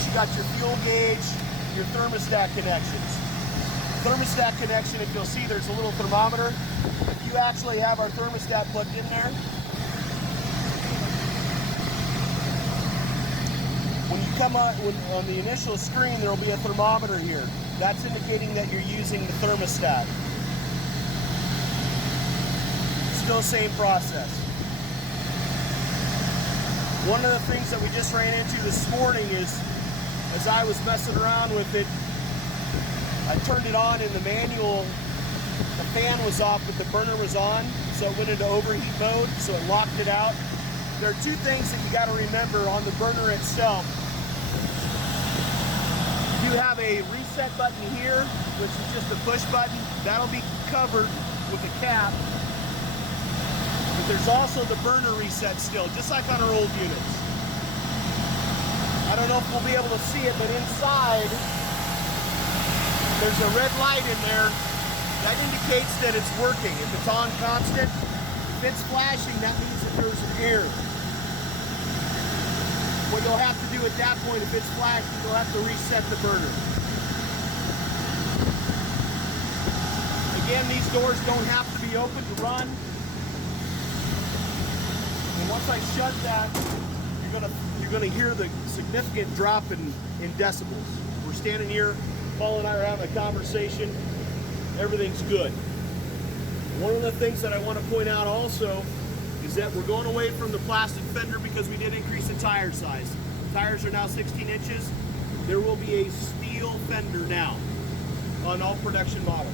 course, you got your fuel gauge, your thermostat connections. Thermostat connection, if you'll see, there's a little thermometer. If you actually have our thermostat plugged in there, when you come on the initial screen, there will be a thermometer here. That's indicating that you're using the thermostat. Still same process. One of the things that we just ran into this morning is, as I was messing around with it, I turned it on in the manual. The fan was off, but the burner was on, so it went into overheat mode, so it locked it out. There are two things that you got to remember on the burner itself. You have a reset button here, which is just a push button. That'll be covered with a cap. But there's also the burner reset still, just like on our old units. I don't know if we'll be able to see it, but inside there's a red light in there. That indicates that it's working. If it's on constant, if it's flashing, that means that there's an error. What you'll have to do at that point, if it's flashing, you'll have to reset the burner. Again, these doors don't have to be open to run. And once I shut that, you're gonna hear the significant drop in decibels. We're standing here, Paul and I are having a conversation. Everything's good. One of the things that I want to point out also is that we're going away from the plastic fender because we did increase the tire size. Tires are now 16 inches. There will be a steel fender now on all production models.